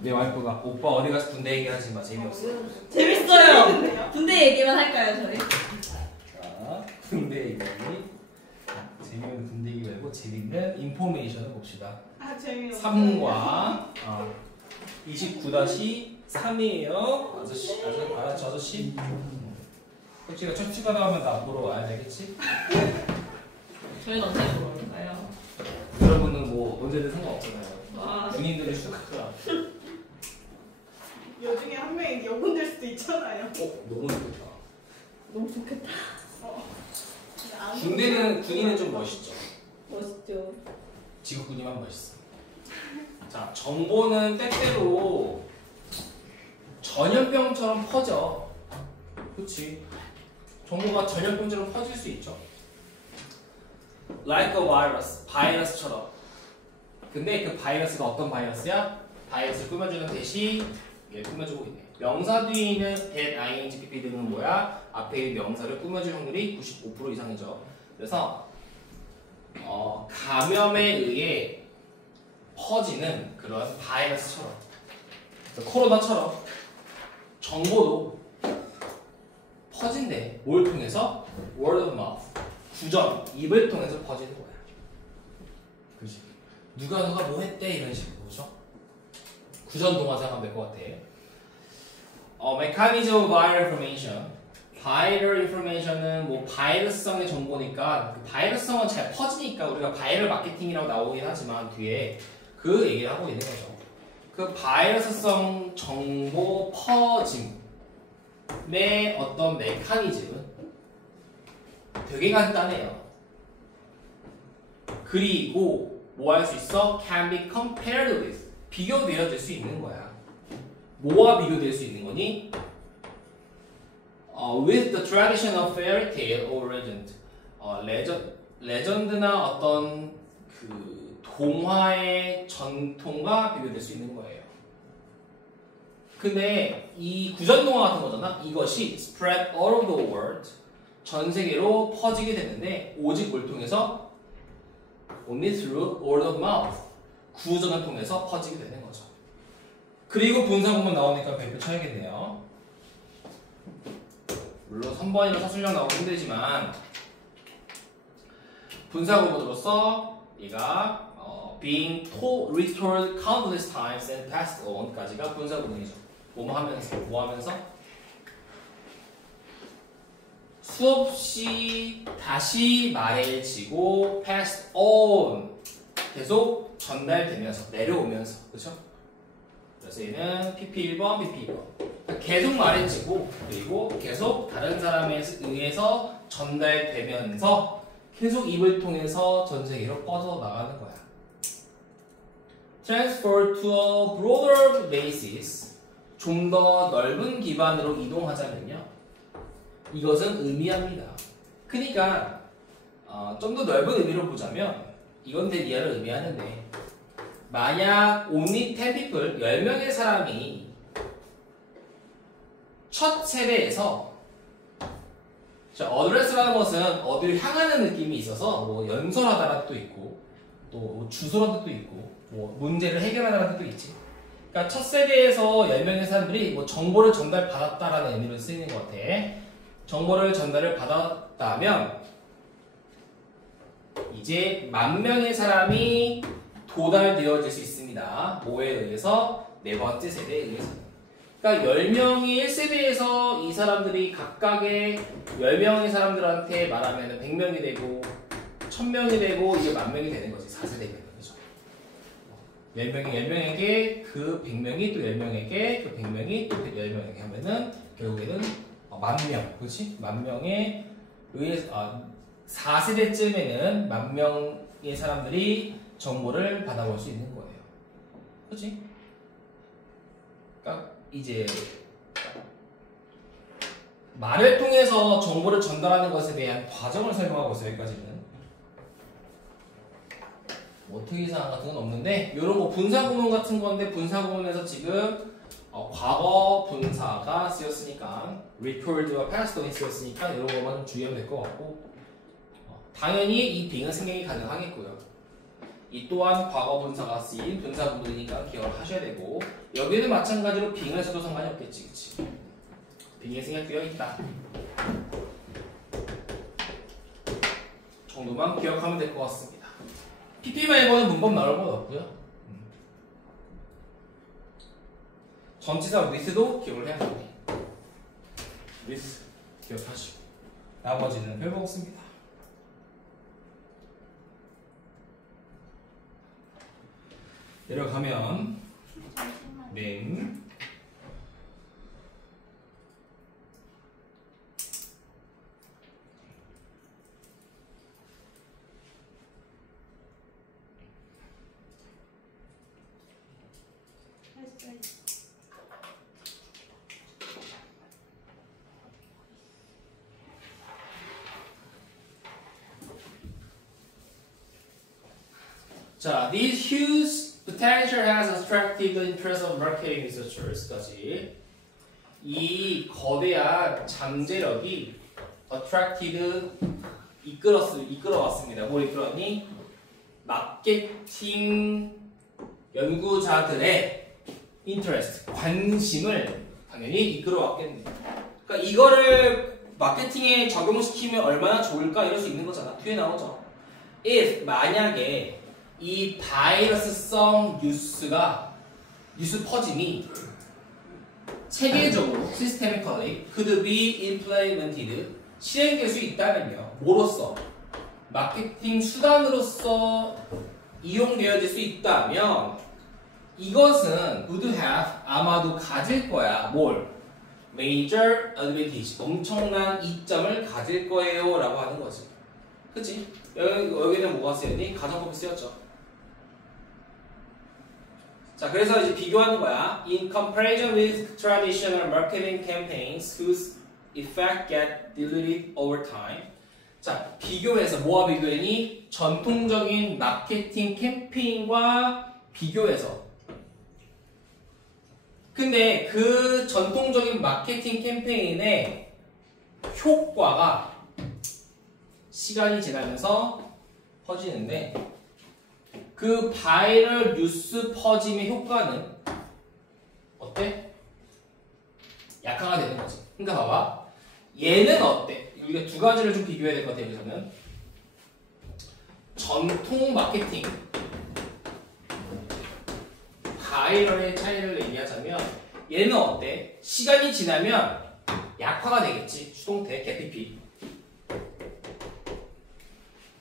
내 와이프가 오빠 어디 가서 군대 얘기하지 마. 재미없어. 재밌어요. 군대 얘기만 할까요 저희? 자, 군대 얘기. 재미없는 군대 얘기 말고 재밌는 인포메이션을 봅시다. 아 재미없어. 3과 29-3이에요. 아저씨. 혹시가 첫 추가로 하면 나 보러 와야 되겠지? 저희는 언제 들어올까요? 여러분은 뭐 언제든 상관없잖아요. 와. 군인들의 휴가가. 여중에 한 명이 여군 될 수도 있잖아요. 너무 좋겠다. 너무 좋겠다. 군인은 좀 멋있죠. 멋있죠. 지구군이만 멋있어. 자, 정보는 때때로 전염병처럼 퍼져. 그렇지. 정보가 전염병처럼 퍼질 수 있죠. Like a virus, 바이러스처럼. 근데 그 바이러스가 어떤 바이러스야? 바이러스를 꾸며주는 대신 얘 꾸며주고 있네. 명사 뒤에 있는 that, ing, pp 등은 뭐야? 앞에 있는 명사를 꾸며줄 확률이 95% 이상이죠. 그래서 감염에 의해 퍼지는 그런 바이러스처럼, 코로나처럼 정보도 퍼진대. 뭘 통해서? word of mouth. 구전, 입을 통해서 퍼지는 거야. 그지? 누가 뭐 했대 이런 식으로. 그죠? 구전 동화상 하면 될 것 같아. Mechanism of viral information. viral information은 뭐 바이러스성의 정보니까 그 바이러스성은 잘 퍼지니까 우리가 바이럴 마케팅이라고 나오긴 하지만 뒤에 그 얘기를 하고 있는 거죠. 그 바이러스성 정보 퍼짐의 어떤 메커니즘은 되게 간단해요. 그리고 뭐 할 수 있어? Can be compared with. 비교되어질 수 있는 거야. 뭐와 비교될 수 있는 거니? With the tradition of fairy tale or legend. 레전드나 어떤 그 동화의 전통과 비교될 수 있는 거예요. 근데 이 구전동화 같은 거잖아. 이것이 spread all over the world. 전 세계로 퍼지게 됐는데 오직 뭘 통해서? Only through word of mouth. 구전을 통해서 퍼지게 되는 거죠. 그리고 분사구문 나오니까 100표 쳐야겠네요. 물론 3번이나 사술형 나오기 힘들지만 분사구문으로서 얘가 being retold countless times and passed on 까지가 분사구문이죠. 뭐 하면서 수없이 다시 말해지고 passed on 계속 전달되면서 내려오면서 그렇죠? 그래서 얘는 PP 1번, PP 2번 계속 말해지고 그리고 계속 다른 사람에 의해서 전달되면서 계속 입을 통해서 전 세계로 뻗어 나가는 거야. Transfer to a broader basis 좀 더 넓은 기반으로 이동하자면요. 이것은 의미합니다. 그러니까 좀 더 넓은 의미로 보자면 이건 대리아를 의미하는데 만약 only 10 people, 10명의 사람이 첫 세대에서 어드레스라는 것은 어디를 향하는 느낌이 있어서 뭐 연설하다라는 뜻도 있고 또 주소라는 뜻도 있고 뭐 문제를 해결하다라는 뜻도 있지. 그러니까 첫 세대에서 10명의 사람들이 뭐 정보를 전달받았다라는 의미로 쓰이는 것 같아. 정보를 전달을 받았다면 이제 10,000명의 사람이 도달되어질 수 있습니다. 뭐에 의해서? 네 번째 세대에 의해서. 그러니까 10명이 1세대에서 이 사람들이 각각의 10명의 사람들한테 말하면 100명이 되고 1000명이 되고 이제 10,000명이 되는 거지. 4세대면. 그죠? 10명이 10명에게 그 100명이 또 10명에게 그 100명이 또 10명에게 하면은 결국에는 10,000명. 그렇지? 10,000명에 의해서 4세대쯤에는 10,000명의 사람들이 정보를 받아볼 수 있는 거예요. 그렇지? 그러니까 이제 말을 통해서 정보를 전달하는 것에 대한 과정을 설명하고 있어요. 여기까지는. 뭐 특이 사항 같은 건 없는데 이런 거 분사구문 같은 건데 분사구문에서 지금 과거 분사가 쓰였으니까 record와 past tense이 쓰였으니까 이런 것만 좀 주의하면 될 것 같고 당연히 이 빙은 생략이 가능하겠고요. 이 또한 과거 분사가 쓰인 분사 부분이니까 기억을 하셔야 되고 여기는 마찬가지로 빙을 써도 상관이 없겠지, 그치? 빙의 생략되어 있다. 정도만 기억하면 될 것 같습니다. PP만 해보는 문법 나올 건 없고요. 전치사 with도 기억을 해야 됩니다. with 기억하시고 나머지는 별거 없습니다. 내려가면 네. 자, these huge potential has attracted the interest of marketing researchers까지 이 거대한 잠재력이 attracted 이끌어왔습니다. 뭘 이끌었니? 마케팅 연구자들의 interest, 관심을 당연히 이끌어왔겠네요. 그러니까 이거를 마케팅에 적용시키면 얼마나 좋을까 이럴 수 있는 거잖아. 뒤에 나오죠. if 만약에 이 바이러스성 뉴스 퍼짐이 체계적으로 systemically could be implemented 실행될 수 있다면요. 뭐로써? 마케팅 수단으로서 이용되어질 수 있다면 이것은 would have 아마도 가질 거야. 뭘? major advantage 엄청난 이점을 가질 거예요 라고 하는 거지. 그치? 여기는 뭐가 쓰였니? 가정법이 쓰였죠. 자, 그래서 이제 비교하는 거야. In comparison with traditional marketing campaigns whose effect get diluted over time. 자, 비교해서 뭐와 비교했니? 전통적인 마케팅 캠페인과 비교해서. 근데 그 전통적인 마케팅 캠페인의 효과가 시간이 지나면서 퍼지는데 그 바이럴 뉴스 퍼짐의 효과는 어때? 약화가 되는 거지. 그러니까 봐봐. 얘는 어때? 우리가 두 가지를 좀 비교해야 될 것 같아요. 여기서는 전통 마케팅 바이럴의 차이를 얘기하자면 얘는 어때? 시간이 지나면 약화가 되겠지. 수동태, 개피피.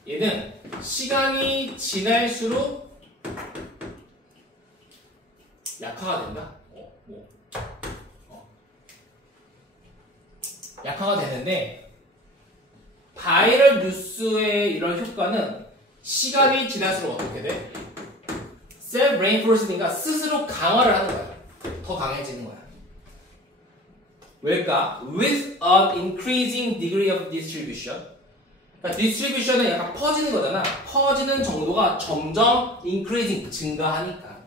얘는 시간이 지날수록 약화가 된다. 약화가 되는데 바이럴 뉴스의 이런 효과는 시간이 지날수록 어떻게 돼? self reinforcing이니까 스스로 강화를 하는 거야. 더 강해지는 거야. 왜일까? With an increasing degree of distribution. 그러니까 디스트리뷰션은 약간 퍼지는 거잖아. 퍼지는 정도가 점점 increasing, 증가하니까.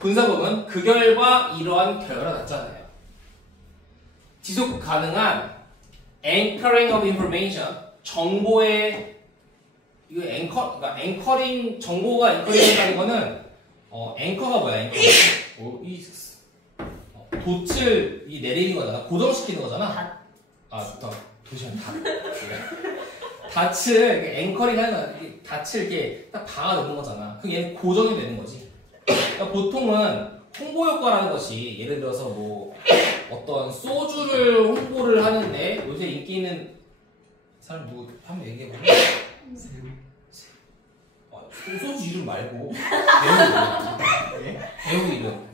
분사법은 그 결과 이러한 결과가 났잖아요. 지속 가능한 anchoring of information, 정보의 이거 그러니까 앵커링, 정보가 앵커링된다는 거는 앵커가 뭐야? 앵커. 돛을 내리는 거잖아. 고정시키는 거잖아. 도시한 닷을 앵커링 하는 거야. 닷을 이렇게 딱 박아놓는 거잖아. 그럼 얘는 고정이 되는 거지. 그러니까 보통은 홍보 효과라는 것이 예를 들어서 뭐 어떤 소주를 홍보를 하는데 요새 인기 있는 사람 누구 한번 얘기해보면 소주 이름 말고 배우 이름.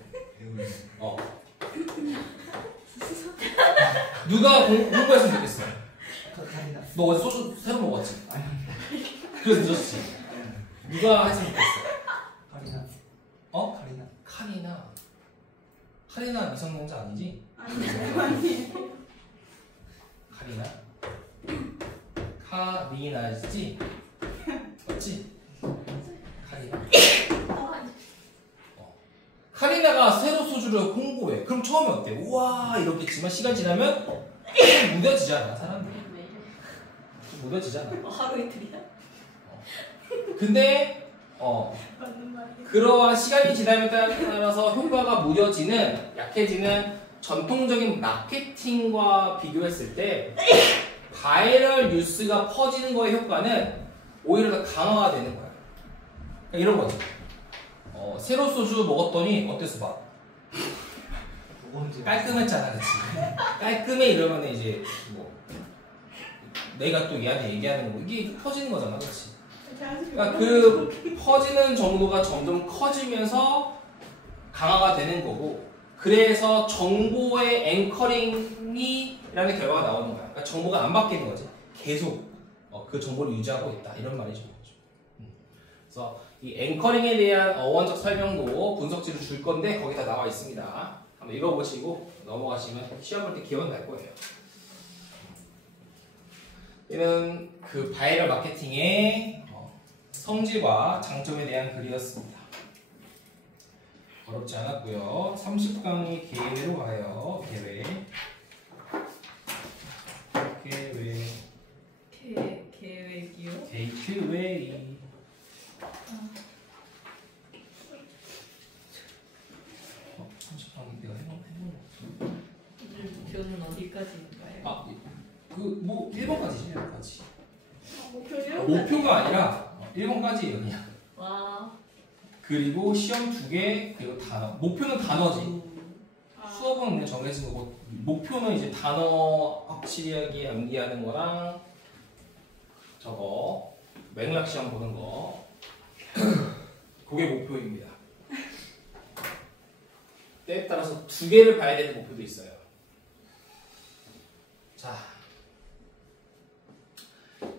누가 홍보했으면 좋겠어? 너 어제 소주 새로 먹었지? 그래서 늦었지? 누가 했으면 좋겠어? 카리나. 카리나 미성년자 아니지? 아니에요. 카리나지? 맞지? 카리나. 카리나가 새로 소주를 홍보해. 그럼 처음에 어때? 우와 이렇겠지만 시간 지나면 무뎌지잖아 사람들이. 무뎌지잖아. 하루 이틀이야? 근데 맞는 말이에요. 그러한 시간이 지남에 따라서 효과가 무뎌지는, 약해지는 전통적인 마케팅과 비교했을 때 바이럴 뉴스가 퍼지는 거의 효과는 오히려 더 강화가 되는 거야. 그러니까 이런 거지. 새로 소주 먹었더니 어땠어 봐. 깔끔했잖아, 그치? 깔끔해 이러면 이제 뭐 내가 또 얘한테 얘기하는 거 이게 퍼지는 거잖아, 그치? 그러니까 그 퍼지는 정도가 점점 커지면서 강화가 되는 거고, 그래서 정보의 앵커링이라는 결과가 나오는 거야. 그러니까 정보가 안 바뀌는 거지. 계속 그 정보를 유지하고 있다 이런 말이죠. 그래서 이 앵커링에 대한 어원적 설명도 분석지를 줄 건데 거기 다 나와 있습니다. 한번 읽어보시고 넘어가시면 시험 볼 때 기억은 날 거예요. 얘는 그 바이럴 마케팅의 성질과 장점에 대한 글이었습니다. 어렵지 않았고요. 30강이 계획으로 가요. 계획. 계획이요? 게이트웨이. 어, 30강이 내가 해놓은 목표는 어디까지인가요? 뭐 1번까지지. 1번까지. 목표요? 목표가 아니라 1번까지예요 그냥. 와. 그리고 시험 2개, 그리고 단어. 목표는 단어지. 수업은 그냥 정해진 거고, 목표는 이제 단어 확실하게 암기하는 거랑 저거 맥락 시험 보는 거. 그게 목표입니다. 때에 따라서 2개를 봐야 되는 목표도 있어요. 자,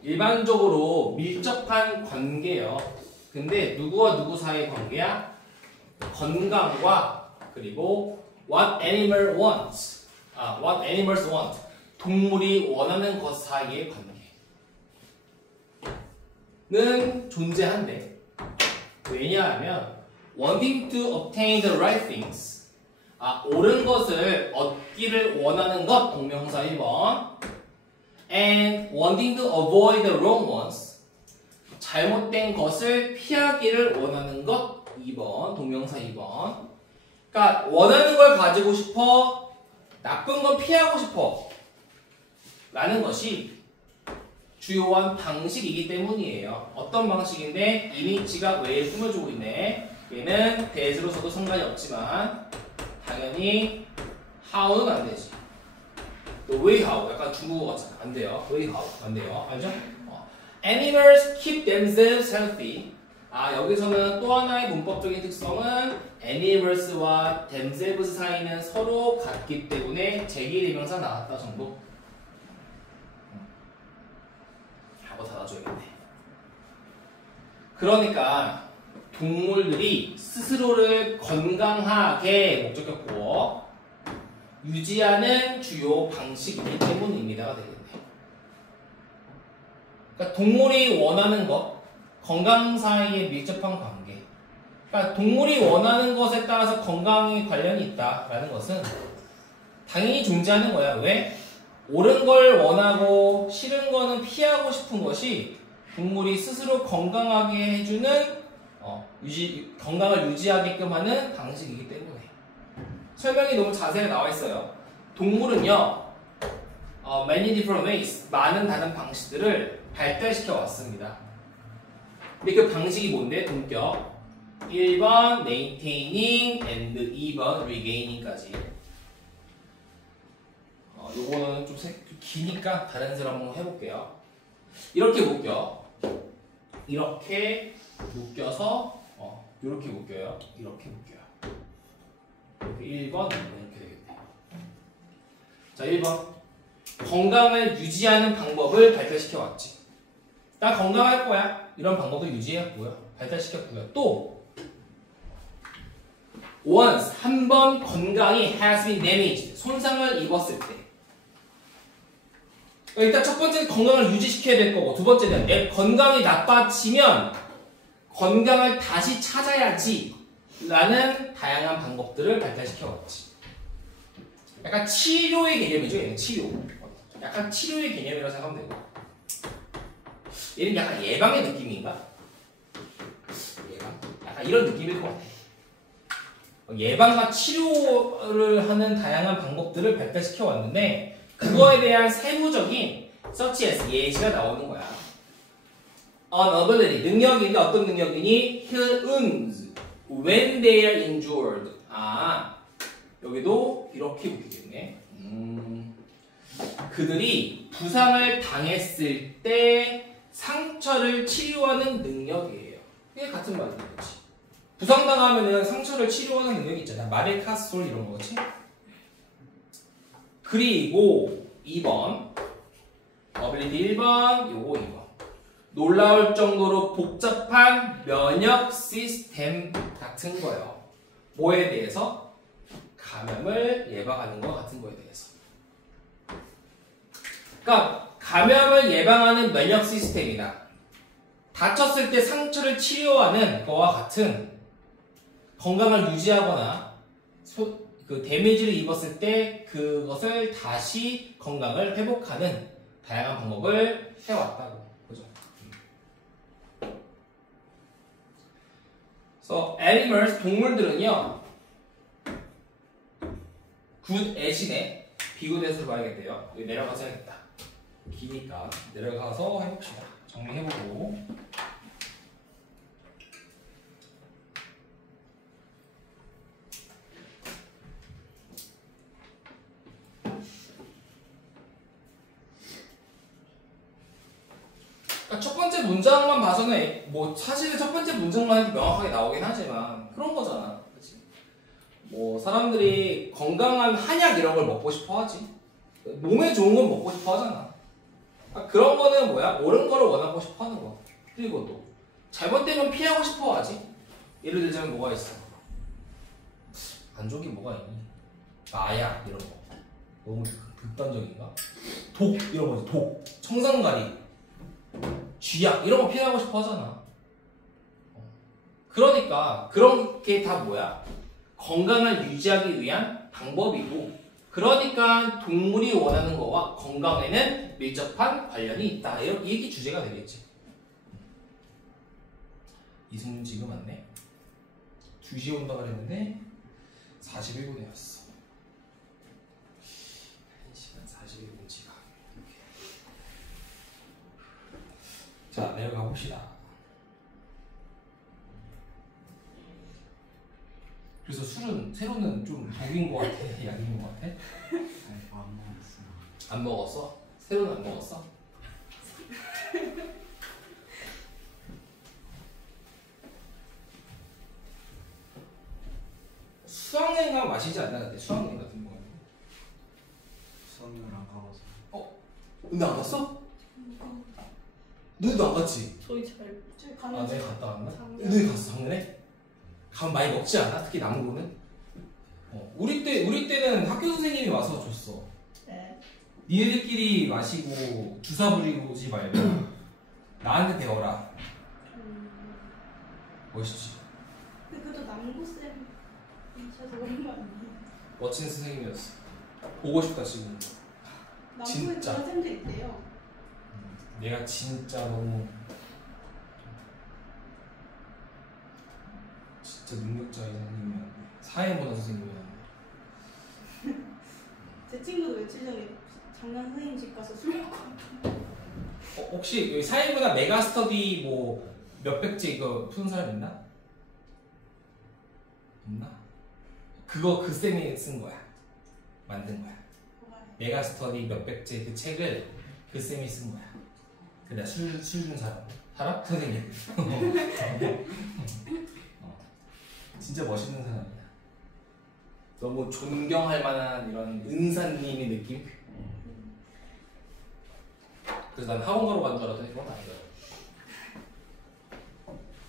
일반적으로 밀접한 관계요. 근데 누구와 누구 사이의 관계야? 건강과 그리고 what animal wants, what animals want, 동물이 원하는 것 사이의 관계는 존재한대. 왜냐하면 wanting to obtain the right things, 옳은 것을 얻기를 원하는 것 동명사 1번, and wanting to avoid the wrong ones, 잘못된 것을 피하기를 원하는 것 2번, 동명사 2번. 그러니까 원하는 걸 가지고 싶어, 나쁜 건 피하고 싶어 라는 것이 주요한 방식이기 때문이에요. 어떤 방식인데 이미지가 외에 꾸며주고 있네. 얘는 대수로 써도 상관이 없지만 당연히 how는 안 되지. 또 way how, 약간 중국어 같잖아. 안 돼요. way how 안 돼요. 알죠? Animals keep themselves healthy. 여기서는 또 하나의 문법적인 특성은 animals와 themselves 사이는 서로 같기 때문에 제기대명사 나왔다 정도 하고 닫아줘야겠네. 그러니까 동물들이 스스로를 건강하게 목적격 보어 유지하는 주요 방식이기 때문입니다가 되겠네. 그러니까 동물이 원하는 것, 건강 사이의 밀접한 관계. 그러니까 동물이 원하는 것에 따라서 건강에 관련이 있다라는 것은 당연히 존재하는 거야. 왜? 옳은 걸 원하고 싫은 거는 피하고 싶은 것이 동물이 스스로 건강하게 해주는 건강을 유지하게끔 하는 방식이기 때문에. 설명이 너무 자세히 나와 있어요. 동물은요, many different ways, 많은 다른 방식들을 발달시켜 왔습니다. 근데 그 방식이 뭔데? 동격 1번 maintaining and 2번 regaining까지. 요거는 좀 기니까 다른 사람 한번 해볼게요. 이렇게 묶여. 이렇게 묶여서 이렇게 묶여요. 이렇게 묶여요. 이렇게 1번 이렇게 되겠네. 자, 1번 건강을 유지하는 방법을 발달시켜 왔지. 나 건강할 거야. 이런 방법도 유지했고요. 발달시켰고요. 또 once 한 번 건강이 has been damaged, 손상을 입었을 때, 일단 첫 번째는 건강을 유지시켜야 될 거고, 두 번째는 내 건강이 나빠지면 건강을 다시 찾아야지 라는 다양한 방법들을 발달시켜 왔지. 약간 치료의 개념이죠. 얘는 치료. 약간 치료의 개념이라고 생각하면 되고, 얘는 약간 예방의 느낌인가? 약간 이런 느낌일 것 같아. 예방과 치료를 하는 다양한 방법들을 발달시켜 왔는데 그거에 대한 세부적인 such as 예시가 나오는 거야. An ability 능력인데 어떤 능력이니? Heals when they are injured. 여기도 이렇게 붙이겠네. 그들이 부상을 당했을 때 상처를 치료하는 능력이에요. 이게 같은 말인 거지. 부상당하면은 상처를 치료하는 능력이 있잖아. 마레카솔 이런 거지. 그리고 2번 어빌리티 1번 요거 2번 놀라울 정도로 복잡한 면역 시스템 같은 거예요. 뭐에 대해서? 감염을 예방하는 것 같은 거에 대해서. 그러니까 감염을 예방하는 면역 시스템이다. 다쳤을 때 상처를 치료하는 거와 같은 건강을 유지하거나 그 데미지를 입었을 때 그것을 다시 건강을 회복하는 다양한 방법을 해왔다고. 그죠? 그래서 animals 동물들은요. 굿 애신에 비교돼서 봐야겠대요. 여기 내려가서 해야겠다. 기니까 내려가서 해봅시다. 정리해보고. 첫 번째 문장만 봐서는 뭐 사실은 첫 번째 문장만 해도 명확하게 나오긴 하지만 그런 거잖아. 그치? 뭐 사람들이 건강한 한약 이런 걸 먹고 싶어 하지. 몸에 좋은 건 먹고 싶어 하잖아. 그런 거는 뭐야? 옳은 거를 원하고 싶어 하는 거. 그리고 또 잘못되면 피하고 싶어 하지. 예를 들자면 뭐가 있어? 안 좋은 게 뭐가 있니? 마약 이런 거. 너무 극단적인가? 독 이런 거지. 독, 청산가리, 쥐약 이런 거 피하고 싶어 하잖아. 그러니까 그런 게 다 뭐야? 건강을 유지하기 위한 방법이고, 그러니까 동물이 원하는 거와 건강에는 밀접한 관련이 있다. 이게 주제가 되겠지. 이승훈 지금 왔네. 2시에 온다고 했는데 41분이었어. 1시간 41분 지각. 자, 내려가 봅시다. 그래서 술은 새로는 좀 독인 것 같아? 약인 것 같아? 안 먹었어. 안 먹었어? 새로는 안 먹었어? 수학여행 가면 마시지 않나? 근데 수학여행 같은 거. 수학여행 안 가봐서. 근데 안 갔어? 너희도 안 갔지? 저희 잘 저희 아, 가면 너희 갔다 왔나? 작년. 너희 갔어, 작년에? 가면 많이 먹지 않아? 특히 남고는? 우리 때는 학교 선생님이 와서 줬어. 네. 니네들끼리 마시고 주사 부리지 말고 나한테 배워라. 멋있지? 근데 그래도 남고쌤 이셔서 그런 거 아니에요? 멋진 선생님이었어. 보고 싶다 지금. 남고에 진짜. 그런 쌤도 있대요. 내가 진짜 너무 진짜 능력자인 선생님이었는데, 사회문화 선생님이었는데. 제 친구도 며칠 전에 장난 선생님 집 가서 술 먹고 혹시 여기 사회문화 메가스터디 뭐 몇백지 이거 푸는 사람 있나? 없나? 그거 그 쌤이 쓴 거야. 만든 거야. 메가스터디 몇백지 그 책을 그 쌤이 쓴 거야. 그래, 술 준 사람. 사람? 선생님. 진짜 멋있는 사람이야. 너무 존경할 만한 이런 은사님의 느낌? 그래서 난 학원 가러 간 줄 알았더니 그건 아니더라고.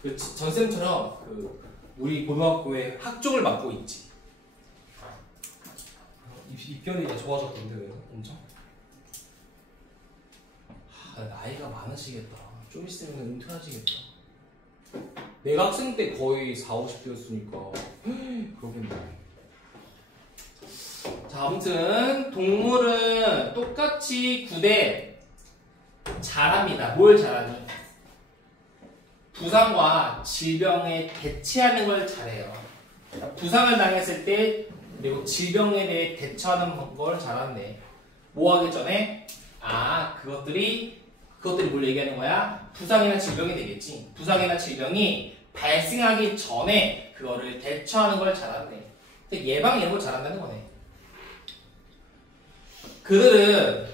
그 전쌤처럼 그 우리 고등학교에 학종을 맡고 있지. 입결이 이제 좋아졌던데 왜 엄청? 나이가 많으시겠다. 좀 있으면 은퇴하시겠다. 내가 학생 때 거의 40, 50대였으니까 그러겠네. 자, 아무튼 동물은 똑같이 9대 잘합니다. 뭘 잘하니? 부상과 질병에 대체하는 걸 잘해요. 부상을 당했을 때 그리고 질병에 대해 대처하는 걸 잘하는데 뭐 하기 전에 그것들이 뭘 얘기하는 거야? 부상이나 질병이 되겠지. 부상이나 질병이 발생하기 전에 그거를 대처하는 걸 잘하는데 예방 이런 걸 잘한다는 거네. 그들은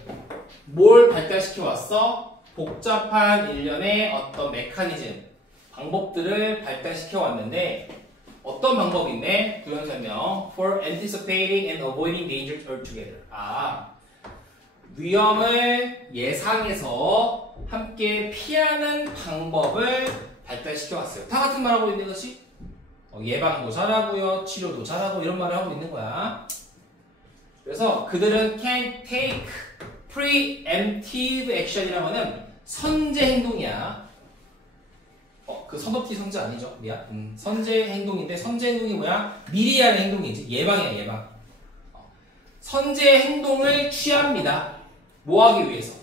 뭘 발달시켜 왔어? 복잡한 일련의 어떤 메커니즘, 방법들을 발달시켜 왔는데 어떤 방법인데? 구현 설명. For anticipating and avoiding dangers altogether. 위험을 예상해서 함께 피하는 방법을 발달시켜 왔어요. 다 같은 말 하고 있는 것이 예방도 잘하고요, 치료도 잘하고 이런 말을 하고 있는 거야. 그래서 그들은 can take preemptive action이라고 하는 선제 행동이야. 그 선업티 선제 아니죠? 미안. 선제 행동인데 선제 행동이 뭐야? 미리 하는 행동이지. 예방이야, 예방. 선제 행동을 취합니다. 뭐 하기 위해서?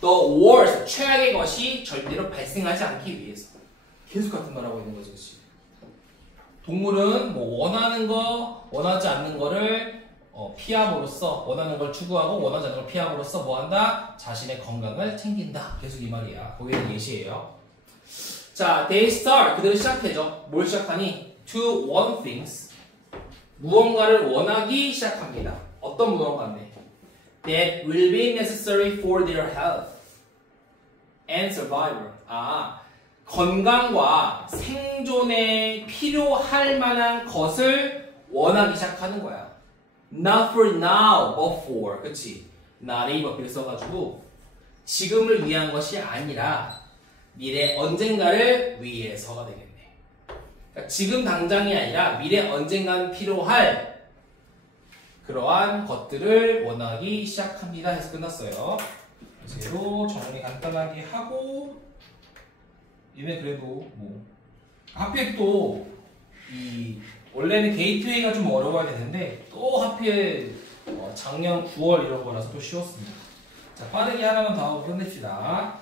The worst, 최악의 것이 절대로 발생하지 않기 위해서. 계속 같은 말 하고 있는 거지, 그치? 동물은 뭐 원하는 거, 원하지 않는 거를 피함으로써 원하는 걸 추구하고 원하지 않는 걸 피함으로써 뭐 한다? 자신의 건강을 챙긴다. 계속 이 말이야. 거기에 대한 예시예요. 자, they start. 그들은 시작하죠. 뭘 시작하니? To want things. 무언가를 원하기 시작합니다. 어떤 무언가인데? That will be necessary for their health and survival. 건강과 생존에 필요할 만한 것을 원하기 시작하는 거야. Not for now, but for. 그치? not이 버피를 써가지고 지금을 위한 것이 아니라 미래 언젠가를 위해서가 되겠네. 그러니까 지금 당장이 아니라 미래 언젠가는 필요할 그러한 것들을 원하기 시작합니다. 해서 끝났어요. 제로 정리 간단하게 하고 얘네 그래도 뭐 하필 또 원래는 게이트웨이가 좀 어려워야 되는데 또 하필 작년 9월 이런 거라서 또 쉬웠습니다. 자, 빠르게 하나만 더 하고 끝냅시다.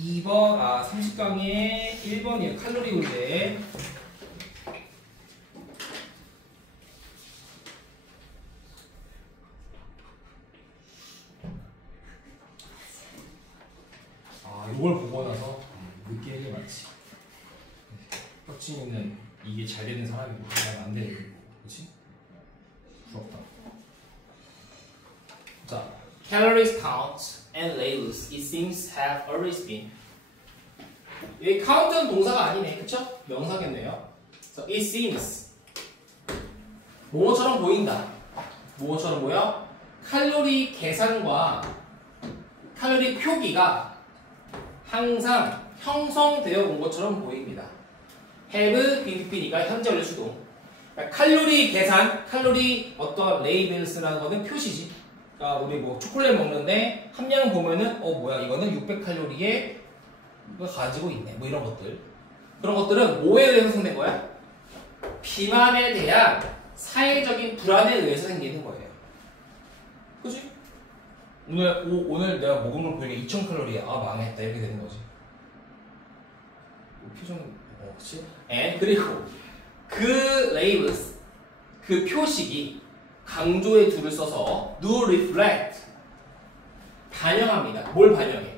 2번, 30강의 1번이에요. 칼로리 문제. 이걸 보고 나서 느끼는 게 많지. 혁진이는 이게 잘 되는 사람이고 난 안 되는 거고, 그렇지? 부럽다. 자, calories count and labels it seems have always been. 이 count은 동사가 아니네, 그쵸? 명사겠네요. So it seems 뭐뭐처럼 보인다. 뭐뭐처럼 보여? 칼로리 계산과 칼로리 표기가 항상 형성되어 온 것처럼 보입니다. have, BPP니까 현재 완료 수동. 그러니까 칼로리 계산, 칼로리 어떤 레이벨스라는 거는 표시지. 그러니까 우리 뭐 초콜릿 먹는데 함량 보면은 뭐야 이거는 600칼로리에 이거 가지고 있네. 뭐 이런 것들. 그런 것들은 뭐에 의해서 생긴 거야? 비만에 대한 사회적인 불안에 의해서 생기는 거예요. 그치? 오늘 내가 먹은 걸 보니까 2000칼로리야. 망했다. 이렇게 되는 거지. 표정은 그렇지? 그리고 그 labels, 그 표식이 강조의 do를 써서 do reflect 반영합니다. 뭘 반영해?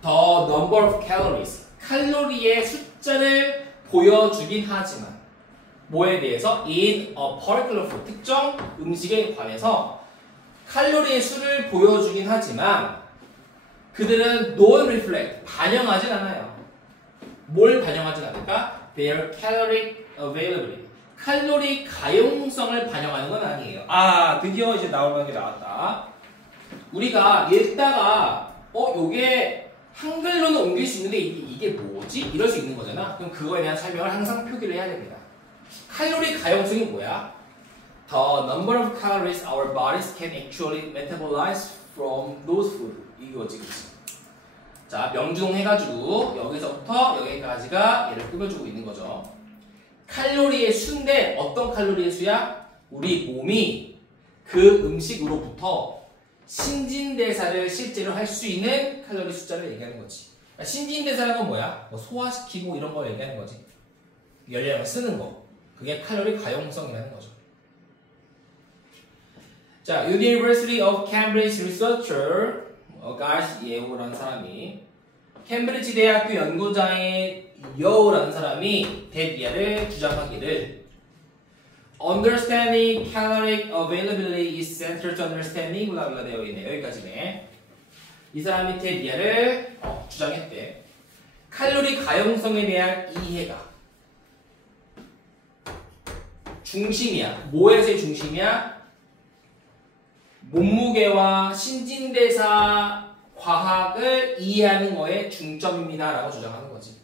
The number of calories, 칼로리의 숫자를 보여주긴 하지만 뭐에 대해서? In a particular food, 특정 음식에 관해서 칼로리의 수를 보여주긴 하지만 그들은 don't reflect, 반영하진 않아요. 뭘 반영하진 않을까? Their caloric availability, 칼로리 가용성을 반영하는 건 아니에요. 드디어 이제 나올 만한 게 나왔다. 우리가 읽다가 요게 한글로는 옮길 수 있는데 이게 뭐지? 이럴 수 있는 거잖아. 그럼 그거에 대한 설명을 항상 표기를 해야 됩니다. 칼로리 가용성이 뭐야? The number of calories our bodies can actually metabolize from those food. 이거지, 그치? 자, 명중 해가지고 여기서부터 여기까지가 얘를 꾸며주고 있는 거죠. 칼로리의 수인데 어떤 칼로리의 수야? 우리 몸이 그 음식으로부터 신진대사를 실제로 할 수 있는 칼로리 숫자를 얘기하는 거지. 신진대사라는 건 뭐야? 뭐 소화시키고 이런 걸 얘기하는 거지. 열량을 쓰는 거. 그게 칼로리 가용성이라는 거죠. 자, University of Cambridge researcher 가시 예우라는 사람이 캠브리지 대학교 연구자의 여우라는 사람이 데비아를 주장하기를 Understanding caloric availability is central to understanding 블라블라 되어 있네. 여기까지네. 이 사람이 데비아를 주장했대. 칼로리 가용성에 대한 이해가 중심이야. 뭐에서의 중심이야? 몸무게와 신진대사 과학을 이해하는 거에 중점입니다 라고 주장하는 거지.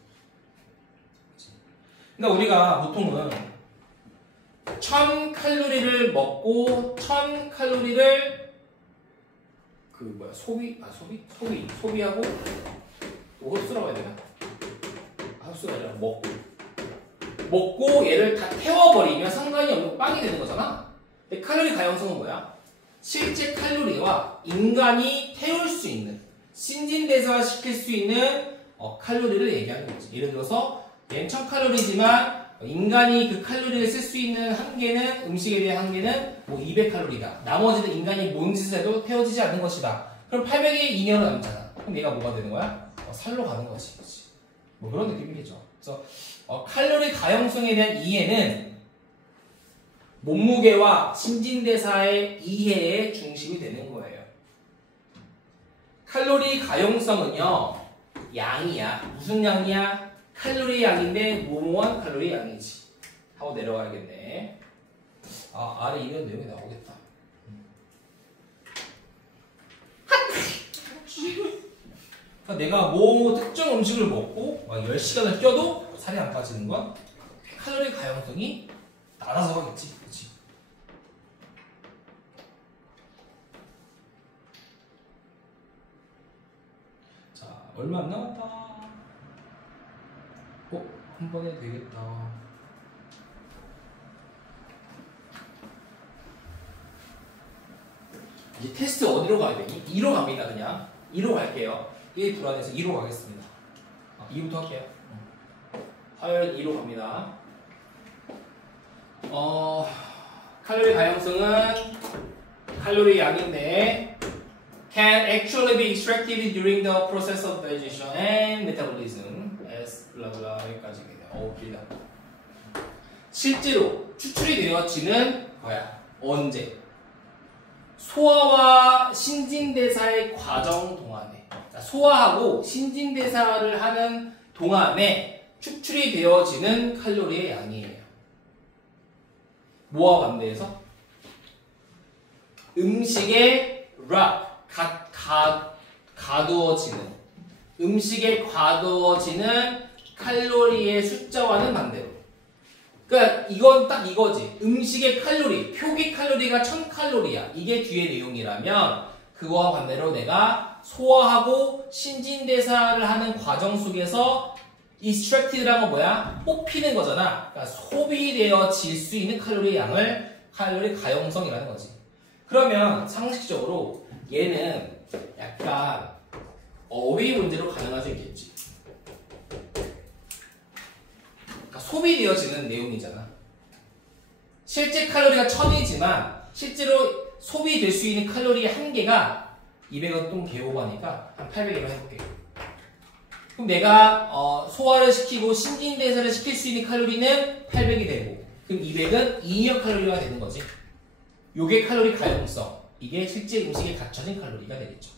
그러니까 우리가 보통은 1000칼로리를 먹고 1000칼로리를 소비하고 또 흡수라고 해야 되나? 흡수가 아니라 먹고 얘를 다 태워버리면 상관이 없는 빵이 되는 거잖아. 근데 칼로리 가용성은 뭐야? 실제 칼로리와 인간이 태울 수 있는 신진대사 시킬 수 있는 칼로리를 얘기하는 거지. 예를 들어서 얘는 1000칼로리지만 인간이 그 칼로리를 쓸 수 있는 한계는 음식에 대한 한계는 뭐 200칼로리다. 나머지는 인간이 뭔 짓을 해도 태워지지 않는 것이다. 그럼 800이 잉여로 남잖아. 그럼 얘가 뭐가 되는 거야? 살로 가는 거지. 뭐 그런 느낌이겠죠. 그래서 칼로리 가용성에 대한 이해는 몸무게와 신진대사의 이해의 중심이 되는 거예요. 칼로리 가용성은요, 양이야. 무슨 양이야? 칼로리 양인데 뭐뭐한 칼로리 양이지. 하고 내려가야겠네. 아래 이런 내용이 나오겠다. 그러니까 내가 뭐 특정 음식을 먹고 막 10시간을 뛰어도 살이 안 빠지는 건 칼로리 가용성이 낮아서 하겠지. 그치? 자, 얼마 안 남았다. 한 번에 되겠다. 이제 테스트 어디로 가야 되니? 2로 갑니다, 그냥. 2로 갈게요. 1 불안해서 2로 가겠습니다. 2부터 할게요. 화요일 2로 갑니다. 칼로리 가용성은 칼로리 양인데 can actually be extracted during the process of digestion and metabolism as 블라블라 여기까지 길다. 실제로 추출이 되어지는 거야. 언제? 소화와 신진대사의 과정 동안에, 소화하고 신진대사를 하는 동안에 축출이 되어지는 칼로리의 양이에요. 뭐와 관계해서? 음식에 가두어지는, 음식에 가두어지는 칼로리의 숫자와는 반대로. 그러니까 이건 딱 이거지. 음식의 칼로리, 표기 칼로리가 1000칼로리야. 이게 뒤의 내용이라면 그거와 반대로 내가 소화하고 신진대사를 하는 과정 속에서 extracted라는 건 뭐야? 뽑히는 거잖아. 그러니까 소비되어질 수 있는 칼로리의 양을 칼로리 가용성이라는 거지. 그러면 상식적으로 얘는 약간 어휘 문제로 가능할 수 있겠지. 소비되어지는 내용이잖아. 실제 칼로리가 1000이지만 실제로 소비될 수 있는 칼로리의 한계가 200은 좀 개오바니까 한 800으로 해볼게. 그럼 내가 소화를 시키고 신진대사를 시킬 수 있는 칼로리는 800이 되고, 그럼 200은 잉여 칼로리가 되는 거지. 요게 칼로리 가용성, 이게 실제 음식에 갖춰진 칼로리가 되겠죠.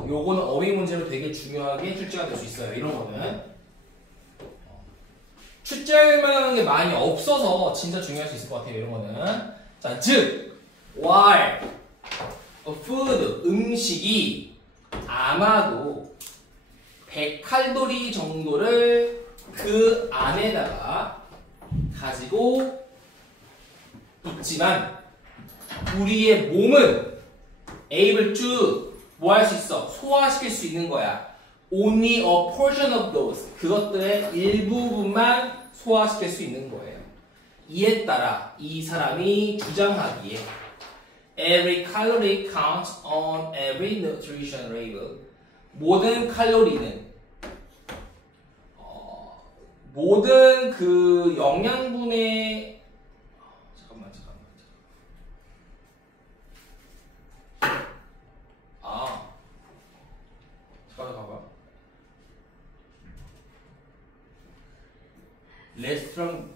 요거는 어휘 문제로 되게 중요하게 출제가 될 수 있어요. 이런 거는 출제할 만한 게 많이 없어서 진짜 중요할 수 있을 것 같아요. 이런 거는. 자, 즉 while a food, 음식이 아마도 100칼로리 정도를 그 안에다가 가지고 있지만 우리의 몸은 able to 뭐 할 수 있어? 소화시킬 수 있는 거야. Only a portion of those. 그것들의 일부분만 소화시킬 수 있는 거예요. 이에 따라 이 사람이 주장하기에 Every calorie counts on every nutrition label. 모든 칼로리는 모든 그 영양분의 잠깐만. 잠깐만 봐봐. 레스토랑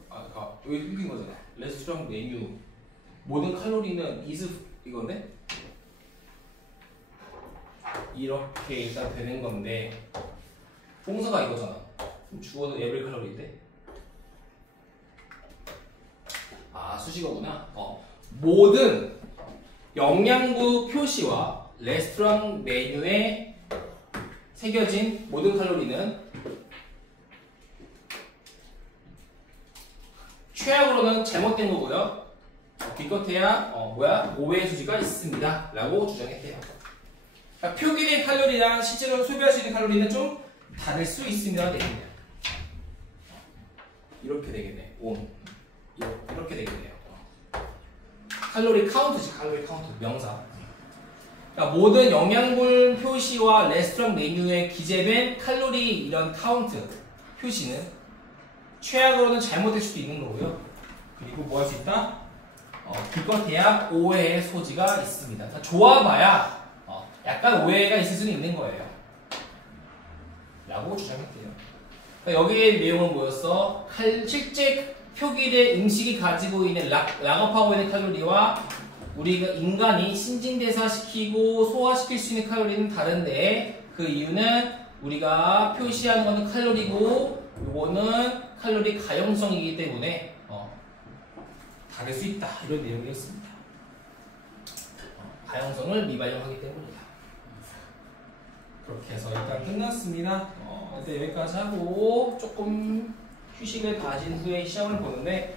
여기 끊긴 거잖아. 레스토랑 메뉴 모든 칼로리는 is 이건데 이렇게 일단 되는 건데 동사가 이거잖아. 주어는 every 칼로리인데 수식어구나. 모든 영양분 표시와 레스토랑 메뉴에 새겨진 모든 칼로리는 최악으로는 잘못된 거고요. 기껏해야 오해의 소지가 있습니다 라고 주장했대요. 그러니까 표기된 칼로리랑 실제로 소비할 수 있는 칼로리는 좀 다를 수 있습니다 되겠네요. 이렇게 되겠네. 이렇게 되겠네요. 칼로리 카운트지. 칼로리 카운트 명사. 그러니까 모든 영양분 표시와 레스토랑 메뉴에 기재된 칼로리 이런 카운트 표시는 최악으로는 잘못될 수도 있는 거고요. 그리고 뭐 할 수 있다? 기껏해야 오해의 소지가 있습니다. 그러니까 좋아봐야 약간 오해가 있을 수는 있는 거예요. 라고 주장했대요. 그러니까 여기의 내용은 뭐였어? 실제 표기된 음식이 가지고 있는 락업하고 있는 칼로리와 우리가 인간이 신진대사시키고 소화시킬 수 있는 칼로리는 다른데 그 이유는 우리가 표시하는 거는 칼로리고 요거는 칼로리 가용성이기 때문에 다를 수 있다 이런 내용이었습니다. 가용성을 미반영하기 때문이다. 그렇게 해서 일단 끝났습니다. 일단 여기까지 하고 조금 휴식을 가진 후에 시험을 보는데